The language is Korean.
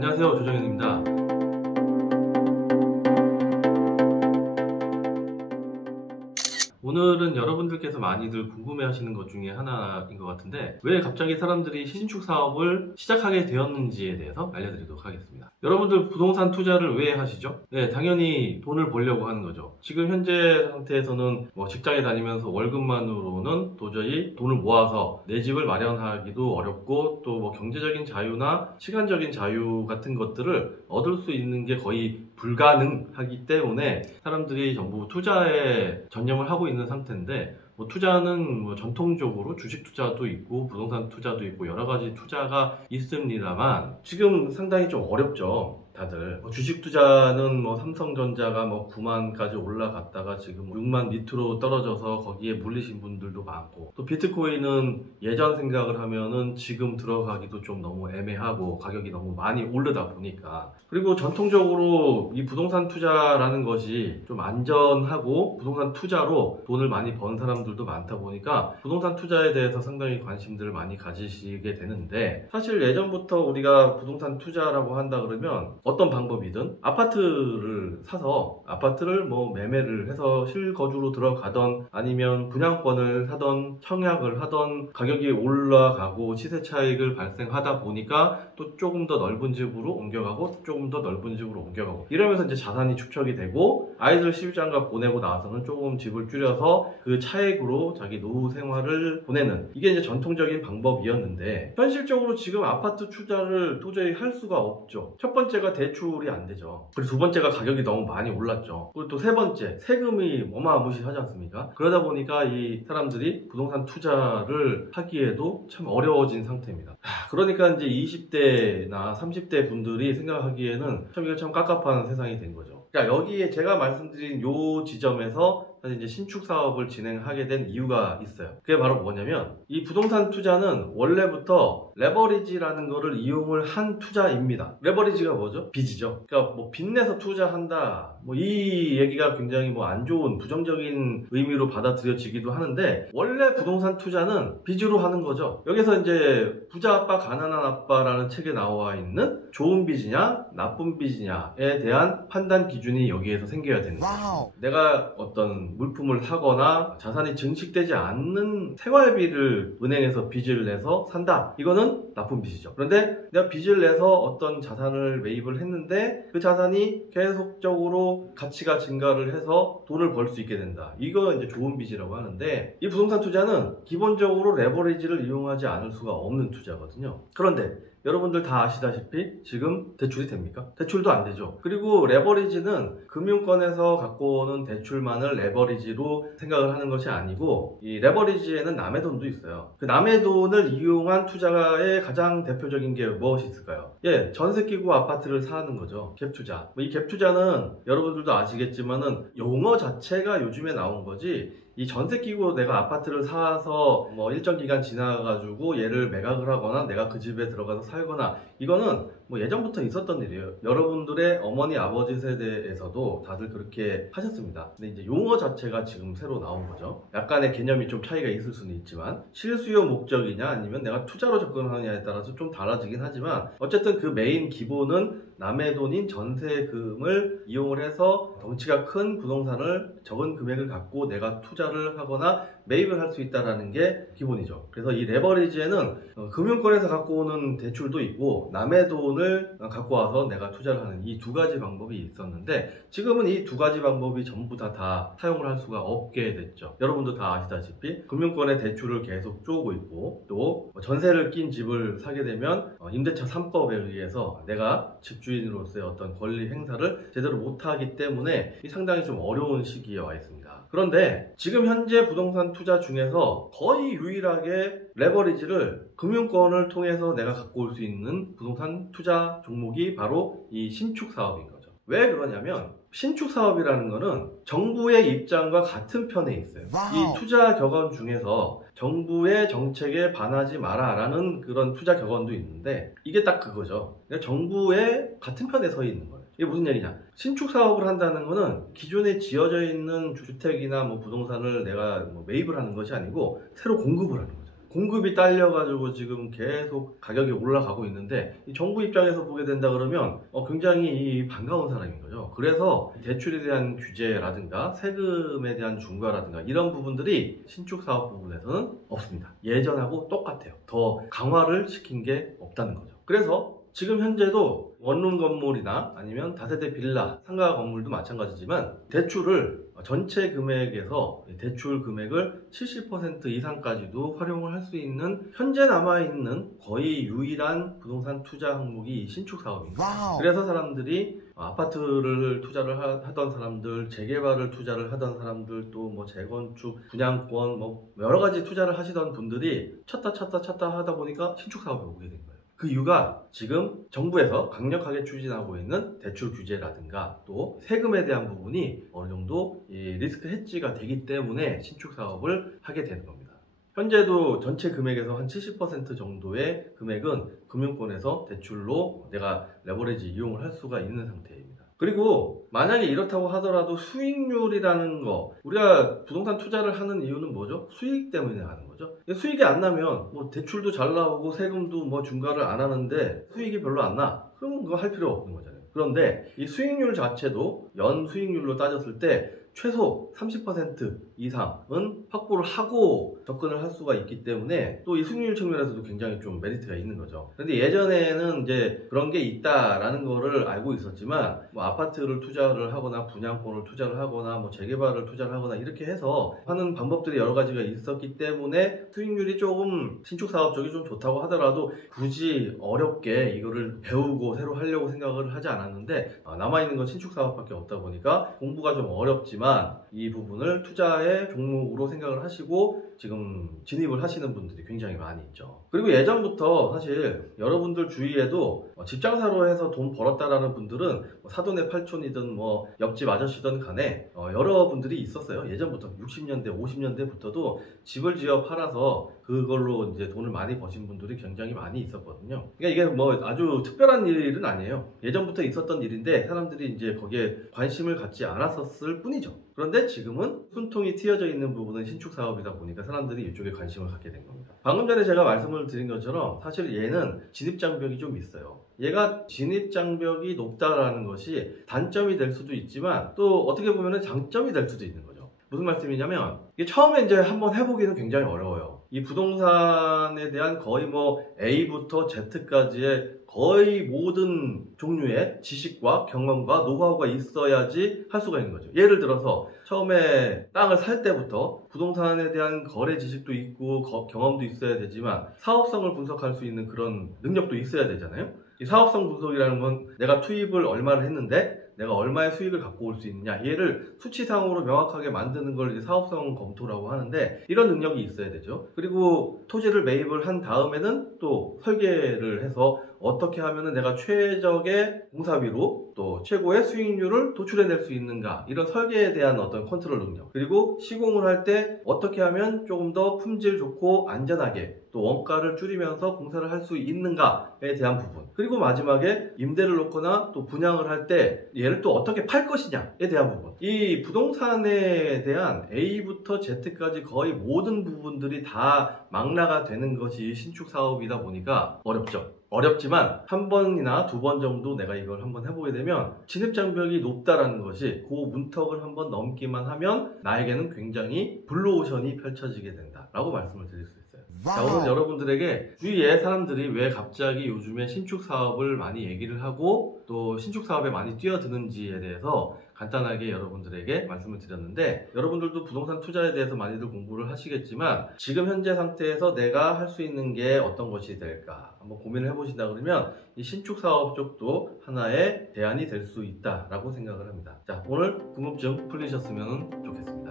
안녕하세요, 조정현입니다. 오늘은 여러분들께서 많이들 궁금해 하시는 것 중에 하나인 것 같은데, 왜 갑자기 사람들이 신축 사업을 시작하게 되었는지에 대해서 알려드리도록 하겠습니다. 여러분들 부동산 투자를 왜 하시죠? 네, 당연히 돈을 벌려고 하는 거죠. 지금 현재 상태에서는 직장에 다니면서 월급만으로는 도저히 돈을 모아서 내 집을 마련하기도 어렵고, 또 경제적인 자유나 시간적인 자유 같은 것들을 얻을 수 있는 게 거의 불가능하기 때문에 사람들이 전부 투자에 전념을 하고 있는 상태인데, 투자는 전통적으로 주식 투자도 있고 부동산 투자도 있고 여러 가지 투자가 있습니다만, 지금 상당히 좀 어렵죠. 다들 주식 투자는 삼성전자가 9만까지 올라갔다가 지금 6만 밑으로 떨어져서 거기에 물리신 분들도 많고, 또 비트코인은 예전 생각을 하면은 지금 들어가기도 좀 너무 애매하고 가격이 너무 많이 오르다 보니까, 그리고 전통적으로 이 부동산 투자라는 것이 좀 안전하고 부동산 투자로 돈을 많이 번 사람들도 많다 보니까 부동산 투자에 대해서 상당히 관심들을 많이 가지시게 되는데, 사실 예전부터 우리가 부동산 투자라고 한다 그러면 어떤 방법이든 아파트를 사서 아파트를 매매를 해서 실거주로 들어가던, 아니면 분양권을 사던, 청약을 하던, 가격이 올라가고 시세 차익을 발생하다 보니까 또 조금 더 넓은 집으로 옮겨가고 조금 더 넓은 집으로 옮겨가고, 이러면서 이제 자산이 축적이 되고 아이들 시집장가 보내고 나서는 조금 집을 줄여서 그 차액으로 자기 노후 생활을 보내는, 이게 이제 전통적인 방법이었는데, 현실적으로 지금 아파트 투자를 도저히 할 수가 없죠. 첫 번째가 대출이 안 되죠. 그리고 두 번째가 가격이 너무 많이 올랐죠. 그리고 또 세 번째, 세금이 어마무시하지 않습니까? 그러다 보니까 이 사람들이 부동산 투자를 하기에도 참 어려워진 상태입니다. 그러니까 이제 20대나 30대 분들이 생각하기에는 이거 참 깝깝한 세상이 된 거죠. 그러니까 여기에 제가 말씀드린 요 지점에서 사실 이제 신축 사업을 진행하게 된 이유가 있어요. 그게 바로 뭐냐면, 이 부동산 투자는 원래부터 레버리지라는 거를 이용을 한 투자입니다. 레버리지가 뭐죠? 빚이죠. 그러니까 빚내서 투자한다, 이 얘기가 굉장히 안 좋은 부정적인 의미로 받아들여지기도 하는데, 원래 부동산 투자는 빚으로 하는 거죠. 여기서 이제 부자 아빠 가난한 아빠라는 책에 나와 있는 좋은 빚이냐 나쁜 빚이냐에 대한 판단 기준이 여기에서 생겨야 되는 거예요. 내가 어떤 물품을 사거나 자산이 증식되지 않는 생활비를 은행에서 빚을 내서 산다, 이거는 나쁜 빚이죠. 그런데 내가 빚을 내서 어떤 자산을 매입을 했는데 그 자산이 계속적으로 가치가 증가를 해서 돈을 벌 수 있게 된다, 이거 이제 좋은 빚이라고 하는데, 이 부동산 투자는 기본적으로 레버리지를 이용하지 않을 수가 없는 투자거든요. 그런데 여러분들 다 아시다시피 지금 대출이 됩니까? 대출도 안 되죠. 그리고 레버리지는 금융권에서 갖고 오는 대출만을 레버리지로 생각을 하는 것이 아니고, 이 레버리지에는 남의 돈도 있어요. 그 남의 돈을 이용한 투자의 가장 대표적인 게 무엇이 있을까요? 전세 끼고 아파트를 사는 거죠. 갭투자. 이 갭투자는 여러분들도 아시겠지만은 용어 자체가 요즘에 나온 거지, 이 전세 끼고 내가 아파트를 사서 일정 기간 지나가지고 얘를 매각을 하거나 내가 그 집에 들어가서 살거나, 이거는 예전부터 있었던 일이에요. 여러분들의 어머니 아버지 세대에서도 다들 그렇게 하셨습니다. 근데 이제 용어 자체가 지금 새로 나온 거죠. 약간의 개념이 좀 차이가 있을 수는 있지만, 실수요 목적이냐 아니면 내가 투자로 접근하느냐에 따라서 좀 달라지긴 하지만, 어쨌든 그 메인 기본은 남의 돈인 전세금을 이용을 해서 덩치가 큰 부동산을 적은 금액을 갖고 내가 투자를 하거나 매입을 할 수 있다는 게 기본이죠. 그래서 이 레버리지에는 금융권에서 갖고 오는 대출도 있고 남의 돈을 갖고 와서 내가 투자를 하는 이 두 가지 방법이 있었는데, 지금은 이 두 가지 방법이 전부 다 사용을 할 수가 없게 됐죠. 여러분도 다 아시다시피 금융권의 대출을 계속 쪼고 있고, 또 전세를 낀 집을 사게 되면 임대차 3법에 의해서 내가 집주인으로서의 어떤 권리 행사를 제대로 못하기 때문에 상당히 좀 어려운 시기에 와 있습니다. 그런데 지금 현재 부동산 투자 중에서 거의 유일하게 레버리지를 금융권을 통해서 내가 갖고 올 수 있는 부동산 투자 종목이 바로 이 신축 사업인 거죠. 왜 그러냐면, 신축 사업이라는 거는 정부의 입장과 같은 편에 있어요. 이 투자 격언 중에서 정부의 정책에 반하지 마라 라는 그런 투자 격언도 있는데, 이게 딱 그거죠. 그러니까 정부의 같은 편에 서 있는 거예요. 이게 무슨 얘기냐? 신축 사업을 한다는 거는 기존에 지어져 있는 주택이나 부동산을 내가 매입을 하는 것이 아니고 새로 공급을 하는 거죠. 공급이 딸려가지고 지금 계속 가격이 올라가고 있는데 이 정부 입장에서 보게 된다 그러면 굉장히 반가운 사람인 거죠. 그래서 대출에 대한 규제라든가 세금에 대한 중과라든가 이런 부분들이 신축 사업 부분에서는 없습니다. 예전하고 똑같아요. 더 강화를 시킨 게 없다는 거죠. 그래서 지금 현재도 원룸 건물이나 아니면 다세대 빌라, 상가 건물도 마찬가지지만 대출을 전체 금액에서 대출 금액을 70% 이상까지도 활용을 할 수 있는 현재 남아있는 거의 유일한 부동산 투자 항목이 신축 사업입니다. 그래서 사람들이 아파트를 투자를 하던 사람들, 재개발을 투자를 하던 사람들, 또 뭐 재건축, 분양권, 뭐 여러 가지 투자를 하시던 분들이 찾다 하다 보니까 신축 사업에 오게 된 거예요. 그 이유가 지금 정부에서 강력하게 추진하고 있는 대출 규제라든가 또 세금에 대한 부분이 어느 정도 리스크 해지가 되기 때문에 신축 사업을 하게 되는 겁니다. 현재도 전체 금액에서 한 70% 정도의 금액은 금융권에서 대출로 내가 레버리지 이용을 할 수가 있는 상태입니다. 그리고 만약에 이렇다고 하더라도 수익률이라는 거, 우리가 부동산 투자를 하는 이유는 뭐죠? 수익 때문에 하는 거죠. 수익이 안 나면 뭐 대출도 잘 나오고 세금도 뭐 중과를 안 하는데 수익이 별로 안 나. 그러면 그거 할 필요 없는 거잖아요. 그런데 이 수익률 자체도 연 수익률로 따졌을 때 최소 30% 이상은 확보를 하고 접근을 할 수가 있기 때문에 또 이 수익률 측면에서도 굉장히 좀 메리트가 있는 거죠. 그런데 예전에는 이제 그런 게 있다라는 거를 알고 있었지만 뭐 아파트를 투자를 하거나 분양권을 투자를 하거나 뭐 재개발을 투자를 하거나 이렇게 해서 하는 방법들이 여러 가지가 있었기 때문에 수익률이 조금 신축 사업 쪽이 좀 좋다고 하더라도 굳이 어렵게 이거를 배우고 새로 하려고 생각을 하지 않았는데 남아있는 건 신축 사업밖에 없다 보니까 공부가 좀 어렵지만 이 부분을 투자의 종목으로 생각을 하시고 지금 진입을 하시는 분들이 굉장히 많이 있죠. 그리고 예전부터 사실 여러분들 주위에도 집장사로 해서 돈 벌었다라는 분들은 사돈의 팔촌이든 뭐 옆집 아저씨든 간에 여러분들이 있었어요. 예전부터 60년대, 50년대부터도 집을 지어 팔아서 그걸로 이제 돈을 많이 버신 분들이 굉장히 많이 있었거든요. 그러니까 이게 뭐 아주 특별한 일은 아니에요. 예전부터 있었던 일인데 사람들이 이제 거기에 관심을 갖지 않았었을 뿐이죠. 그런데 지금은 숨통이 트여져 있는 부분은 신축 사업이다 보니까 사람들이 이쪽에 관심을 갖게 된 겁니다. 방금 전에 제가 말씀을 드린 것처럼 사실 얘는 진입장벽이 좀 있어요. 얘가 진입장벽이 높다라는 것이 단점이 될 수도 있지만 또 어떻게 보면 장점이 될 수도 있는 거죠. 무슨 말씀이냐면 이게 처음에 이제 한번 해보기는 굉장히 어려워요. 이 부동산에 대한 거의 뭐 A부터 Z까지의 거의 모든 종류의 지식과 경험과 노하우가 있어야지 할 수가 있는 거죠. 예를 들어서 처음에 땅을 살 때부터 부동산에 대한 거래 지식도 있고 경험도 있어야 되지만 사업성을 분석할 수 있는 그런 능력도 있어야 되잖아요. 이 사업성 분석이라는 건 내가 투입을 얼마를 했는데 내가 얼마의 수익을 갖고 올 수 있느냐, 얘를 수치상으로 명확하게 만드는 걸 이제 사업성 검토라고 하는데 이런 능력이 있어야 되죠. 그리고 토지를 매입을 한 다음에는 또 설계를 해서 어떻게 하면은 내가 최적의 공사비로 또 최고의 수익률을 도출해낼 수 있는가, 이런 설계에 대한 어떤 컨트롤 능력, 그리고 시공을 할 때 어떻게 하면 조금 더 품질 좋고 안전하게 또 원가를 줄이면서 공사를 할 수 있는가에 대한 부분, 그리고 마지막에 임대를 놓거나 또 분양을 할 때 얘를 또 어떻게 팔 것이냐에 대한 부분, 이 부동산에 대한 A부터 Z까지 거의 모든 부분들이 다 망라가 되는 것이 신축 사업이다 보니까 어렵죠. 어렵지만 한 번이나 두 번 정도 내가 이걸 한번 해보게 되면 진입장벽이 높다라는 것이 그 문턱을 한번 넘기만 하면 나에게는 굉장히 블루오션이 펼쳐지게 된다라고 말씀을 드릴 수 있어요. 자, 오늘 여러분들에게 주위에 사람들이 왜 갑자기 요즘에 신축 사업을 많이 얘기를 하고 또 신축 사업에 많이 뛰어드는지에 대해서 간단하게 여러분들에게 말씀을 드렸는데, 여러분들도 부동산 투자에 대해서 많이들 공부를 하시겠지만 지금 현재 상태에서 내가 할 수 있는 게 어떤 것이 될까 한번 고민을 해보신다 그러면 이 신축 사업 쪽도 하나의 대안이 될 수 있다라고 생각을 합니다. 자, 오늘 궁금증 풀리셨으면 좋겠습니다.